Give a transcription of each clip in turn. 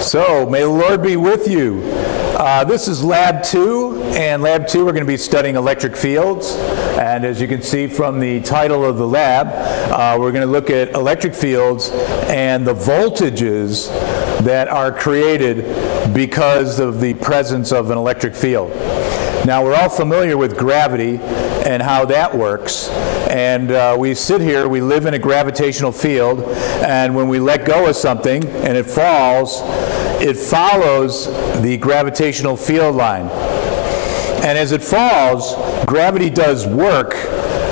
So, may the Lord be with you. This is Lab 2, and Lab 2 we're going to be studying electric fields. And as you can see from the title of the lab, we're going to look at electric fields and the voltages that are created because of the presence of an electric field. Now, we're all familiar with gravity and how that works. And we sit here, we live in a gravitational field, and when we let go of something and it falls, it follows the gravitational field line. And as it falls, gravity does work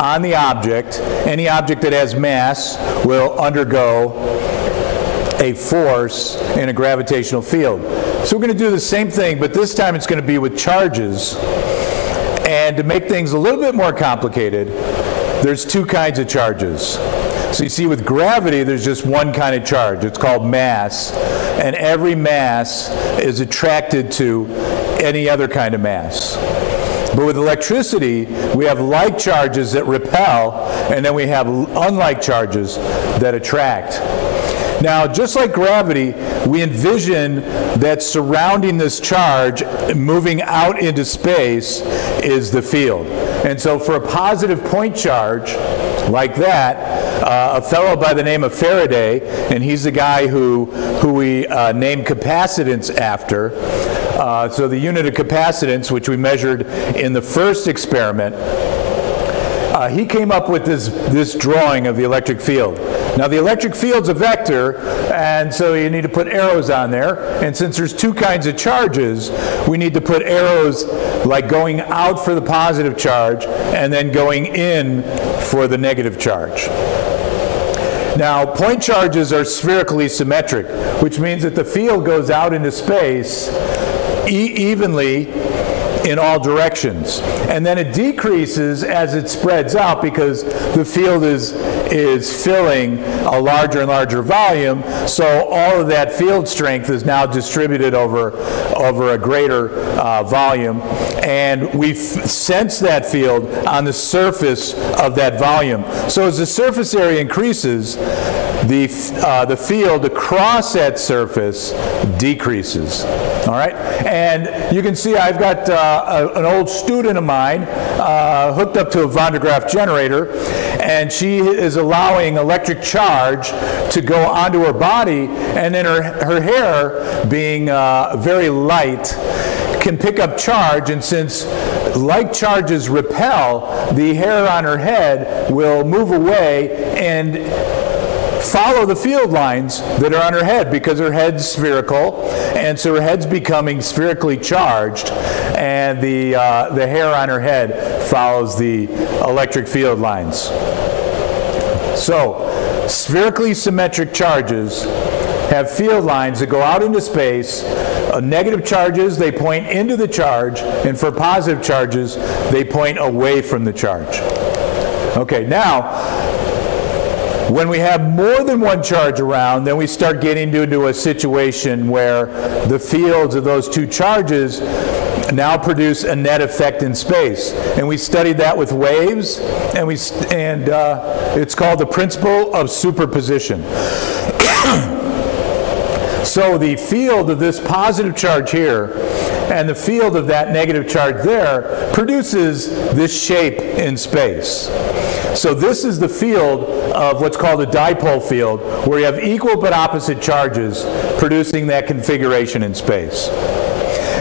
on the object. Any object that has mass will undergo a force in a gravitational field. So we're going to do the same thing, but this time it's going to be with charges. And to make things a little bit more complicated, there's two kinds of charges. So you see with gravity, there's just one kind of charge. It's called mass. And every mass is attracted to any other kind of mass. But with electricity, we have like charges that repel, and then we have unlike charges that attract. Now, just like gravity, we envision that surrounding this charge, moving out into space, is the field. And so for a positive point charge, like that, a fellow by the name of Faraday, and he's the guy who we named capacitance after. So the unit of capacitance, which we measured in the first experiment, he came up with this drawing of the electric field. Now the electric field's a vector, and so you need to put arrows on there. And since there's two kinds of charges, we need to put arrows like going out for the positive charge and then going in for the negative charge. Now, point charges are spherically symmetric, which means that the field goes out into space evenly in all directions. And then it decreases as it spreads out because the field is filling a larger and larger volume, so all of that field strength is now distributed over a greater volume, and we sense that field on the surface of that volume. So as the surface area increases, the field across that surface decreases. All right, and you can see I've got an old student of mine hooked up to a Van de Graaff generator, and she is allowing electric charge to go onto her body, and then her hair, being very light, can pick up charge, and since like charges repel, the hair on her head will move away and follow the field lines that are on her head because her head's spherical, and so her head's becoming spherically charged, and the hair on her head follows the electric field lines. So, spherically symmetric charges have field lines that go out into space. Negative charges, they point into the charge, and for positive charges, they point away from the charge. Okay, now, when we have more than one charge around, then we start getting into a situation where the fields of those two charges now produce a net effect in space. And we studied that with waves, and it's called the Principle of Superposition. So the field of this positive charge here and the field of that negative charge there produces this shape in space. So this is the field of what's called a dipole field, where you have equal but opposite charges producing that configuration in space.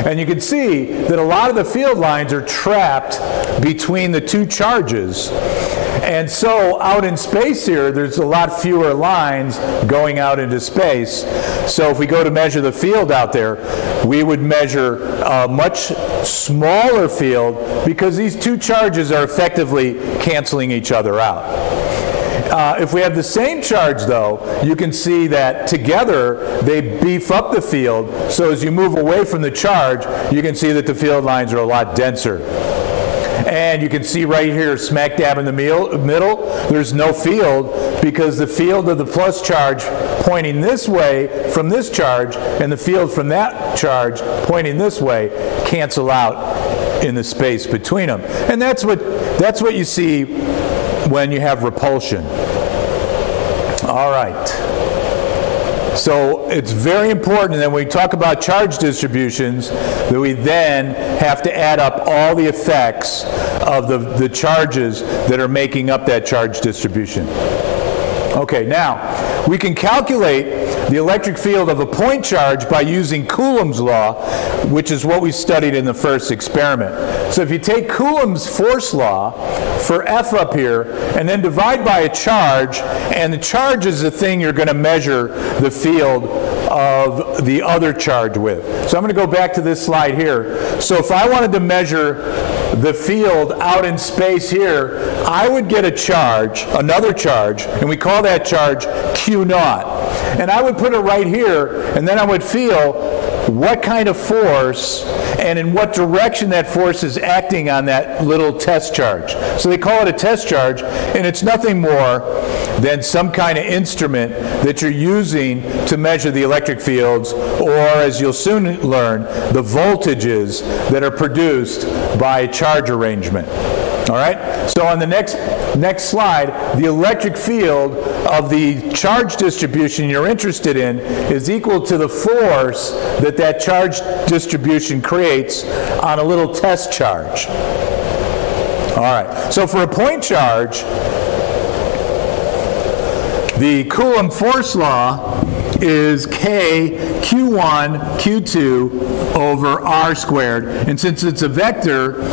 And you can see that a lot of the field lines are trapped between the two charges. And so out in space here, there's a lot fewer lines going out into space. So if we go to measure the field out there, we would measure a much smaller field because these two charges are effectively canceling each other out. If we have the same charge, though, you can see that together they beef up the field. So as you move away from the charge, you can see that the field lines are a lot denser. And you can see right here, smack dab in the middle, there's no field because the field of the plus charge pointing this way from this charge and the field from that charge pointing this way cancel out in the space between them. And that's what you see when you have repulsion. All right. So it's very important that when we talk about charge distributions that we then have to add up all the effects of the charges that are making up that charge distribution. Okay, now we can calculate the electric field of a point charge by using Coulomb's law, which is what we studied in the first experiment. So if you take Coulomb's force law for F up here and then divide by a charge, and the charge is the thing you're going to measure the field of the other charge with. So I'm going to go back to this slide here. So if I wanted to measure the field out in space here, I would get a charge, another charge, and we call that charge Q naught. And I would put it right here, and then I would feel what kind of force and in what direction that force is acting on that little test charge. So they call it a test charge, and it's nothing more than some kind of instrument that you're using to measure the electric fields, or as you'll soon learn, the voltages that are produced by a charge arrangement. All right? So on the next slide, the electric field of the charge distribution you're interested in is equal to the force that that charge distribution creates on a little test charge. All right. So for a point charge, the Coulomb force law is K Q1 Q2 over R squared. And since it's a vector,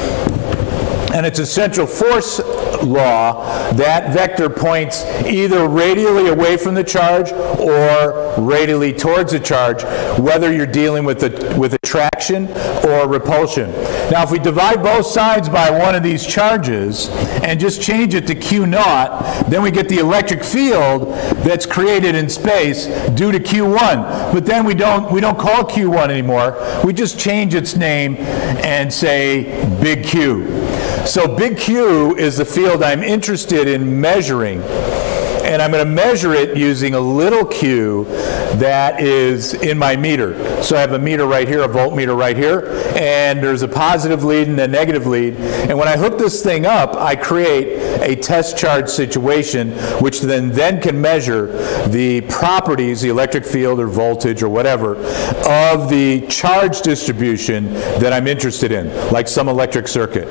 and it's a central force law, that vector points either radially away from the charge or radially towards the charge, whether you're dealing with attraction or repulsion. Now, if we divide both sides by one of these charges and just change it to Q naught, then we get the electric field that's created in space due to Q1. But then we don't call Q1 anymore. We just change its name and say big Q. So big Q is the field I'm interested in measuring, and I'm going to measure it using a little q that is in my meter. So I have a meter right here, a voltmeter right here, and there's a positive lead and a negative lead. And when I hook this thing up, I create a test charge situation, which then can measure the properties, the electric field or voltage or whatever, of the charge distribution that I'm interested in, like some electric circuit.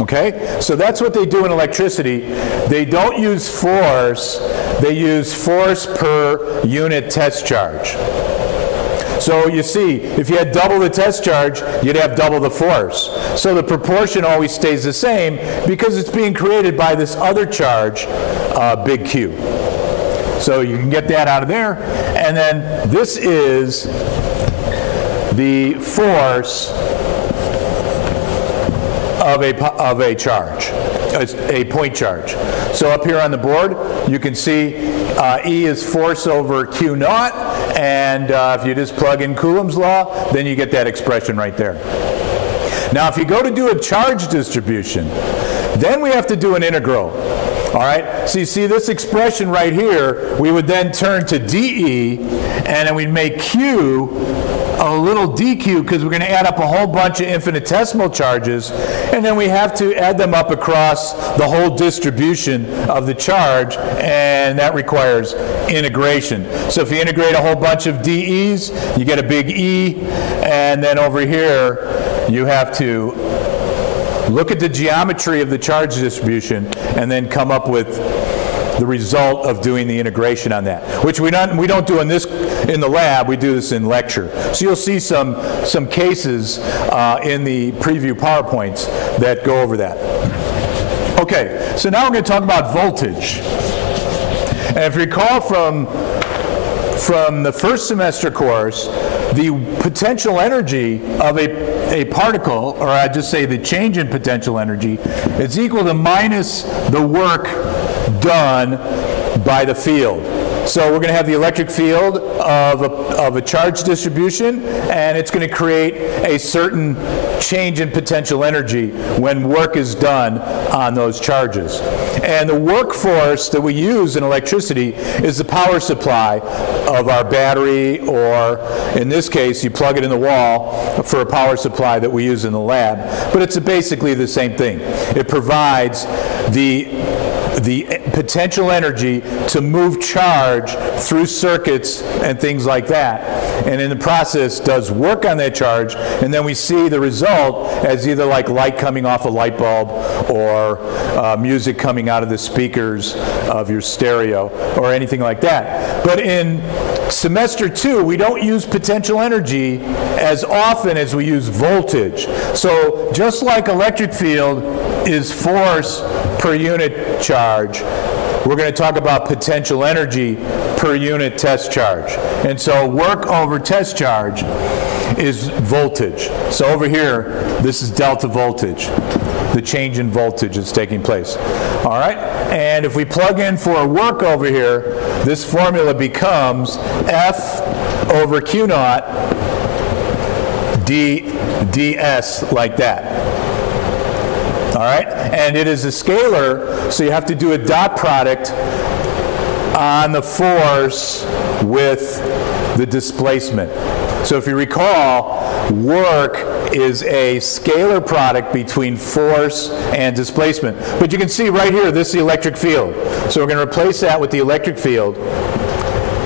Okay? So that's what they do in electricity. They don't use force, they use force per unit test charge. So you see, if you had double the test charge, you'd have double the force. So the proportion always stays the same because it's being created by this other charge, big Q. So you can get that out of there. And then this is the force of a charge, a point charge. So up here on the board, you can see E is force over Q naught, and if you just plug in Coulomb's law, then you get that expression right there. Now, if you go to do a charge distribution, then we have to do an integral. All right, so you see this expression right here, we would then turn to dE, and then we'd make Q a little dq, because we're going to add up a whole bunch of infinitesimal charges, and then we have to add them up across the whole distribution of the charge, and that requires integration. So if you integrate a whole bunch of dE's, you get a big E, and then over here you have to look at the geometry of the charge distribution and then come up with the result of doing the integration on that, which we don't do in the lab. We do this in lecture. So you'll see some cases in the preview PowerPoints that go over that. Okay, so now we're going to talk about voltage. And if you recall from the first semester course, the potential energy of a particle, or I'd just say the change in potential energy, is equal to minus the work done by the field. So we're going to have the electric field of a charge distribution, and it's going to create a certain change in potential energy when work is done on those charges. And the work force that we use in electricity is the power supply of our battery, or in this case, you plug it in the wall for a power supply that we use in the lab. But it's basically the same thing. It provides the the potential energy to move charge through circuits and things like that, and in the process does work on that charge, and then we see the result as either like light coming off a light bulb or music coming out of the speakers of your stereo or anything like that. But in semester 2, we don't use potential energy as often as we use voltage. So just like electric field is force per unit charge, we're going to talk about potential energy per unit test charge. And so work over test charge is voltage. So over here, this is delta voltage, the change in voltage that's taking place. All right? And if we plug in for work over here, this formula becomes F over Q naught ds, like that. All right? And it is a scalar, so you have to do a dot product on the force with the displacement. So if you recall, work is a scalar product between force and displacement. But you can see right here, this is the electric field. So we're going to replace that with the electric field.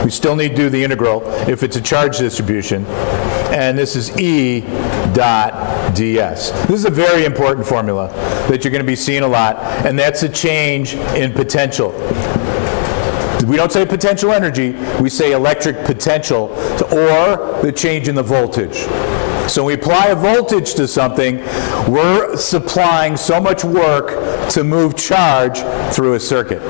We still need to do the integral if it's a charge distribution. And this is E dot ds. This is a very important formula that you're going to be seeing a lot, and that's a change in potential. We don't say potential energy, we say electric potential, or the change in the voltage. So when we apply a voltage to something, we're supplying so much work to move charge through a circuit.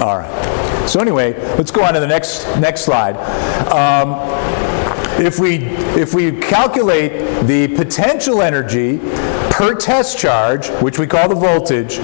All right. So anyway, let's go on to the next slide. If we calculate the potential energy per test charge, which we call the voltage,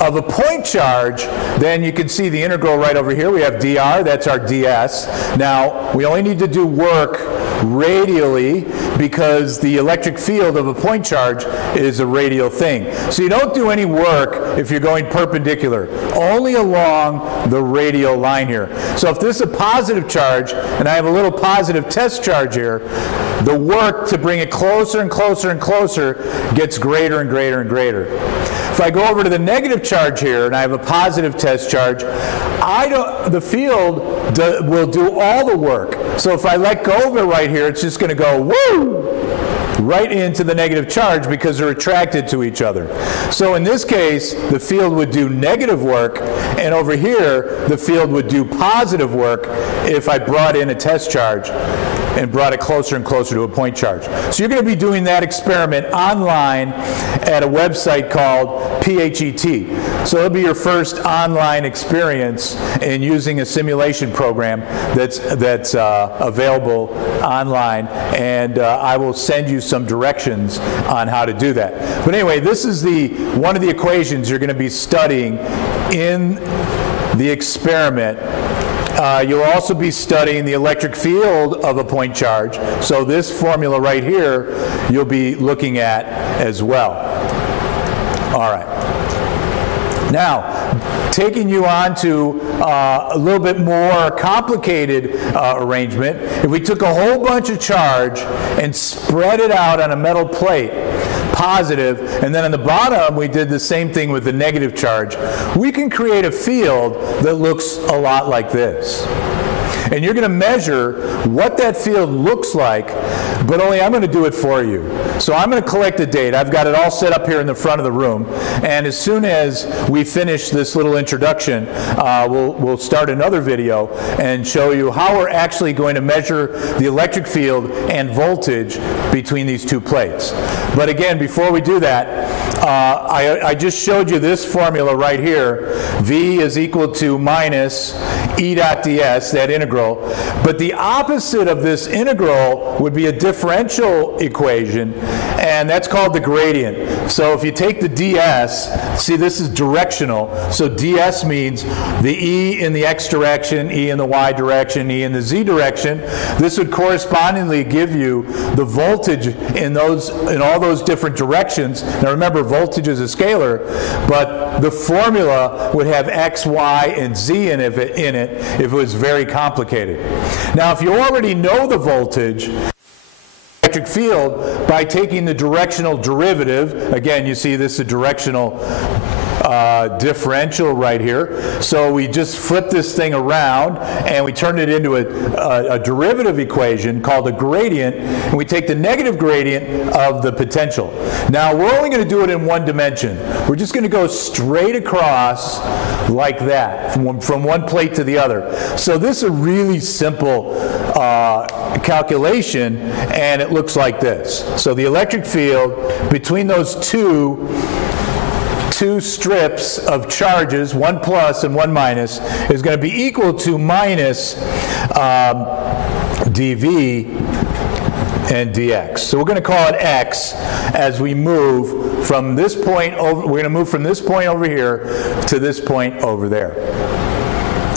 of a point charge, then you can see the integral right over here. We have dr, that's our ds. Now, we only need to do work radially because the electric field of a point charge is a radial thing. So you don't do any work if you're going perpendicular, only along the radial line here. So if this is a positive charge, and I have a little positive test charge here, the work to bring it closer and closer and closer gets greater and greater and greater. If I go over to the negative charge here, and I have a positive test charge, the field will do all the work. So if I let go of it right here, it's just going to go woo! Right into the negative charge because they're attracted to each other. So in this case, the field would do negative work, and over here, the field would do positive work if I brought in a test charge and brought it closer and closer to a point charge. So you're going to be doing that experiment online at a website called PHET. So it'll be your first online experience in using a simulation program that's available online, and I will send you some directions on how to do that. But anyway, this is one of the equations you're going to be studying in the experiment. You'll also be studying the electric field of a point charge. So this formula right here, you'll be looking at as well. All right. Now, taking you on to a little bit more complicated arrangement, if we took a whole bunch of charge and spread it out on a metal plate, positive, and then on the bottom we did the same thing with the negative charge, we can create a field that looks a lot like this. And you're going to measure what that field looks like, but only I'm going to do it for you. So I'm going to collect the data. I've got it all set up here in the front of the room, and as soon as we finish this little introduction, we'll start another video and show you how we're actually going to measure the electric field and voltage between these two plates. But again, before we do that, I just showed you this formula right here. V is equal to minus E dot ds, that integral. But the opposite of this integral would be a differential equation, and that's called the gradient. So if you take the ds, see this is directional, so ds means the E in the x direction, E in the y direction, E in the z direction. This would correspondingly give you the voltage in all those different directions. Now remember, voltage is a scalar, but the formula would have x, y, and z in it if it was very complicated. Now if you already know the voltage, electric field, by taking the directional derivative, again you see this is a directional differential right here. So we just flip this thing around and we turn it into a derivative equation called a gradient, and we take the negative gradient of the potential. Now we're only going to do it in one dimension. We're just going to go straight across like that from one plate to the other. So this is a really simple calculation, and it looks like this. So the electric field between those two strips of charges, one plus and one minus, is going to be equal to minus dV and dx. So we're going to call it x as we move from this point over. We're going to move from this point over here to this point over there.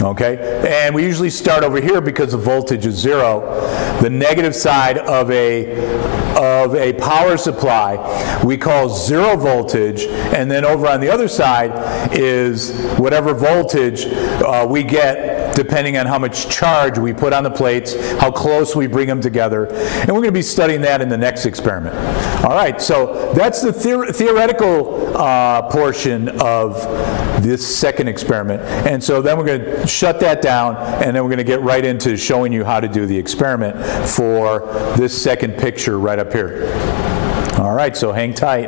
Okay, and we usually start over here because the voltage is 0. The negative side of a power supply we call 0 voltage, and then over on the other side is whatever voltage we get depending on how much charge we put on the plates, how close we bring them together, and we're going to be studying that in the next experiment. All right, so that's the theoretical portion of this second experiment, and so then we're going to shut that down, and then we're going to get right into showing you how to do the experiment for this second picture right up here. All right, so hang tight.